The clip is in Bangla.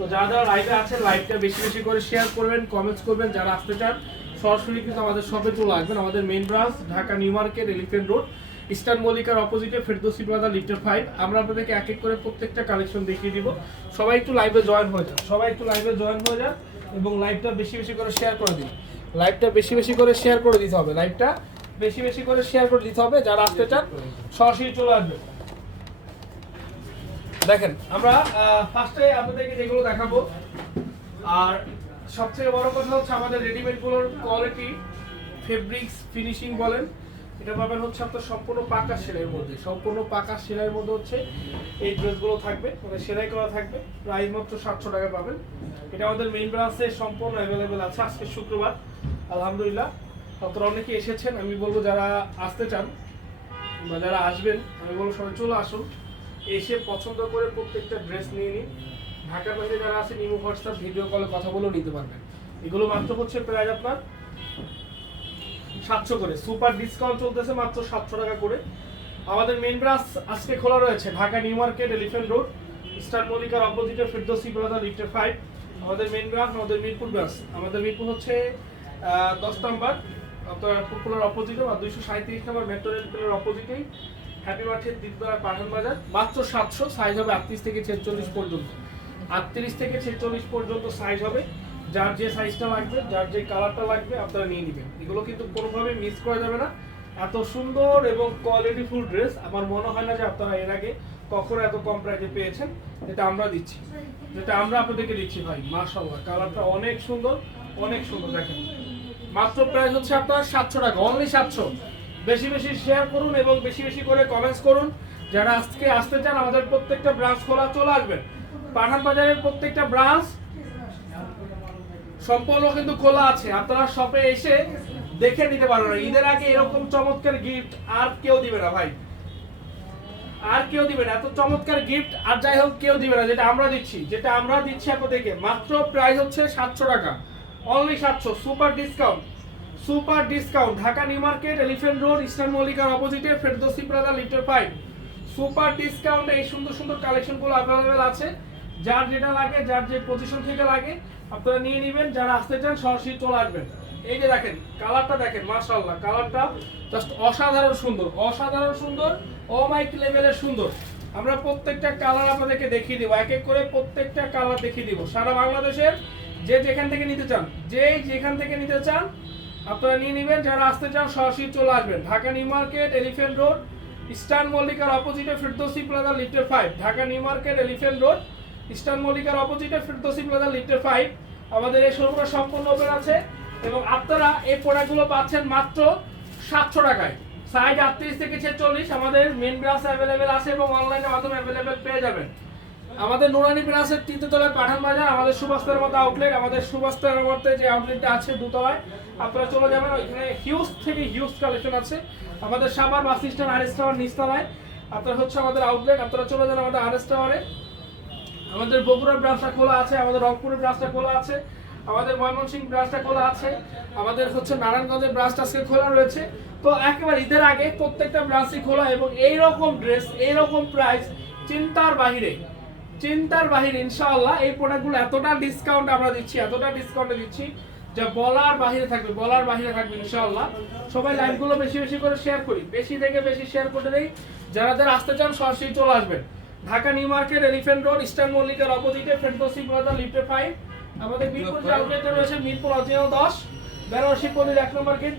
তো যারা যারা লাইভে আছেন লাইভটা বেশি বেশি করে শেয়ার করবেন কমেন্টস করবেন, যারা আসতে চান, সরাসরি কিন্তু আমাদের শপে চলে আসবেন, আমাদের main branch Dhaka New Market Elephant Road Eastern মল্লিকার অপোজিটে ফেরদৌসি প্লাজা লিটার ফাইভ আমরা আপনাদেরকে এক এক করে প্রত্যেকটা কালেকশন দেখিয়ে দিব। সবাই একটু লাইভে জয়েন হয়ে যান, সবাই একটু লাইভে জয়েন হয়ে যান এবং লাইভটা বেশি বেশি করে শেয়ার করে দিন। লাইভটা বেশি বেশি করে শেয়ার করে দিতে হবে লাইভটা বেশি বেশি করে শেয়ার করে দিতে হবে। যারা আসতে চান, সরাসরি চলে আসবেন। দেখেন, আমরা ফার্স্টে আপনাদেরকে যেগুলো দেখাবো, আর সবথেকে বড় কথা হচ্ছে আমাদের রেডিমেডগুলোর কোয়ালিটি ফেব্রিক্স ফিনিশিং বলেন, এটা পাবেন হচ্ছে আপনার সম্পূর্ণ পাকা সেলাইয়ের মধ্যে। সম্পূর্ণ পাকা সেলাইয়ের মধ্যে হচ্ছে এই ড্রেসগুলো থাকবে মানে সেলাই করা থাকবে, প্রাইস মাত্র সাতশো টাকা পাবেন। এটা আমাদের মেইন ব্রাঞ্চে সম্পূর্ণ অ্যাভেলেবেল আছে আজকে শুক্রবার। আলহামদুলিল্লাহ, আপনারা অনেকে এসেছেন, আমি বলব যারা আসতে চান বা যারা আসবেন, আমি বলব সবাই চলে আসুন। এসে পছন্দ করে প্রত্যেকটা ড্রেস নিয়ে নিন। ঢাকার বাইরে যারা আছে নিমো হোয়াটসঅ্যাপ, ভিডিও কলে কথা বলেও নিতে পারবেন। এগুলো মাত্র হচ্ছে প্রাইস আপনার সাতশো করে। সুপার ডিসকাউন্ট চলতেছে মাত্র সাতশো টাকা করে। আমাদের মেইন ব্রাঞ্চ আজকে খোলা রয়েছে, Dhaka New Market Elephant Road star মল্লিকার অপোজিটে ফেরদৌসি ব্রাদার লিটার ফাইভ আমাদের মেন ব্রাঞ্চ আমাদের মিরপুর ব্রাঞ্চ আমাদের মিরপুর হচ্ছে দশ নম্বর, আপনার পপুলার অপোজিটে বা দুইশো সাঁত্রিশ নম্বর মেট্রো রেল অপোজিটেই হ্যাপি মার্কেট দ্বিতীয় পাঠান বাজার মাত্র সাতশো সাইজ হবে আটত্রিশ থেকে ছেচল্লিশ পর্যন্ত। আটত্রিশ থেকে ছেচল্লিশ পর্যন্ত সাইজ হবে। যার যে সাইজটা লাগবে, যার যে কালারটা লাগবে, আপনারা নিয়ে নেবেন। এগুলো কিন্তু কোনোভাবে মিস করা যাবে না। এত সুন্দর এবং কোয়ালিটি ড্রেস আমার মনে হয় না যে আপনারা এর আগে কখনো এত কম প্রাইসে পেয়েছেন। যেটা আমরা দিচ্ছি। যেটা আমরা আপনাদেরকে দিচ্ছি ভাই, মাশাআল্লাহ। কালারটা অনেক সুন্দর অনেক সুন্দর দেখেন। মাত্র প্রাইস হচ্ছে আপনার সাতশো টাকা অনলি সাতশো। বেশি বেশি শেয়ার করুন এবং বেশি বেশি করে কমেন্টস করুন। যারা আজকে আসতে চান, আমাদের প্রত্যেকটা ব্রাঞ্চ খোলা চলে আসবেন পাঠান বাজারের প্রত্যেকটা ব্রাঞ্চ সম্পূর্ণ কিন্তু খোলা আছে। আপনারা শপে এসে দেখে নিতে পারবেন। ঈদের আগে এরকম চমৎকার গিফট আর কেউ দিবে না ভাই। আর কেউ দিবে না। এত চমৎকার গিফট আর যাই হোক, কেউ দিবে না। যেটা আমরা দিচ্ছি, যেটা আমরা দিচ্ছি আপনাদেরকে, মাত্র প্রাইস হচ্ছে সাতশো টাকা। অনলি সাতশো। Super discount super discount, Dhaka New Market Elephant Road, Eastern মল্লিকার অপোজিটে, ফেরদৌসি প্লাজা লিটার ফাইভ সুপার ডিসকাউন্টে এই সুন্দর সুন্দর কালেকশনগুলো অ্যাভেলেবেল আছে। যার যেটা লাগে, যার যে পজিশন থেকে লাগে, আপনারা নিয়ে নেবেন। যারা আসতে চান, সরাসরি চলে আসবেন। এই যে দেখেন, কালারটা দেখেন, মাশাআল্লাহ, কালারটা জাস্ট অসাধারণ সুন্দর অসাধারণ সুন্দর অমাইক লেভেলের সুন্দর। আমরা প্রত্যেকটা কালার আপনাদেরকে দেখিয়ে দিব, এক এক করে প্রত্যেকটা কালার দেখিয়ে দিব। সারা বাংলাদেশের যে যেখান থেকে নিতে চান যে যেখান থেকে নিতে চান আপনারা নিয়ে নেবেন, যারা আসতে চান সরাসরি চলে আসবেন। Dhaka New Market Elephant Road, Eastern মল্লিকার অপোজিটে ফিরদৌসি প্লাজা লিফটের five Dhaka New Market Elephant Road, Eastern মল্লিকার অপোজিটে ফিরদৌসি প্লাজা লিফটের ফাইভ আমাদের এই শোরুমটা সম্পূর্ণ ওপেন আছে এবং আপনারা এই প্রোডাক্টগুলো পাচ্ছেন মাত্র সাতশো টাকায়। সাইজ আটত্রিশ থেকে ছেচল্লিশ, আমাদের মেন ব্রাঞ্চ অ্যাভেলেবেল আছে এবং অনলাইনের মাধ্যমে অ্যাভেলেবেল পেয়ে যাবেন। আমাদের নুরানি ব্রাঞ্চের তৃতীয়তলায় পাঠান বাজার, আমাদের সুবাস্তার মতো আউটলেট আমাদের সুবাস্তার মধ্যে যে আউটলেটটা আছে দুতলায়, আপনারা চলে যাবেন, ওইখানে হিউজ থেকে হিউজ কালেকশন আছে। আমাদের Savar bus stand R S tower নিচতলায় আপনার হচ্ছে আমাদের আউটলেট আপনারা চলে যান আমাদের আর এস টাওয়ারে আমাদের বগুড়ার ব্রাঞ্চটা খোলা আছে, আমাদের রংপুরের ব্রাঞ্চটা খোলা আছে, আমাদের ময়মনসিংহ ব্রাঞ্চটা খোলা আছে, আমাদের হচ্ছে নারায়ণগঞ্জের ব্রাঞ্চটা আজকে খোলা রয়েছে। তো একেবারে ঈদের আগে প্রত্যেকটা ব্রাঞ্চই খোলা এবং এই রকম ড্রেস এই রকম প্রাইস চিন্তার বাহিরে। চিন্তার বাহির, ইনশাআল্লাহ এই প্রোডাক্টগুলো এতটা ডিসকাউন্ট আমরা দিচ্ছি, এতটা ডিসকাউন্টে দিচ্ছি যা বলার বাহিরে থাকবে, বলার বাহিরে থাকবে, ইনশাআল্লাহ। সবাই লাইভগুলো বেশি বেশি করে শেয়ার করি, বেশি থেকে বেশি শেয়ার করে দেই। যারা যারা আসতে চান, সরাসরি চলে আসবেন। Dhaka New Market Elephant Road Eastern মল্লিকার অপোজিটে ফেন্টোসি প্লাজা লিফটে ফাইভ আমাদের মিরপুর আউটলেটে রয়েছে, মিরপুর অজিও দশ। বেনারসি পল্লীর এক নম্বর গেট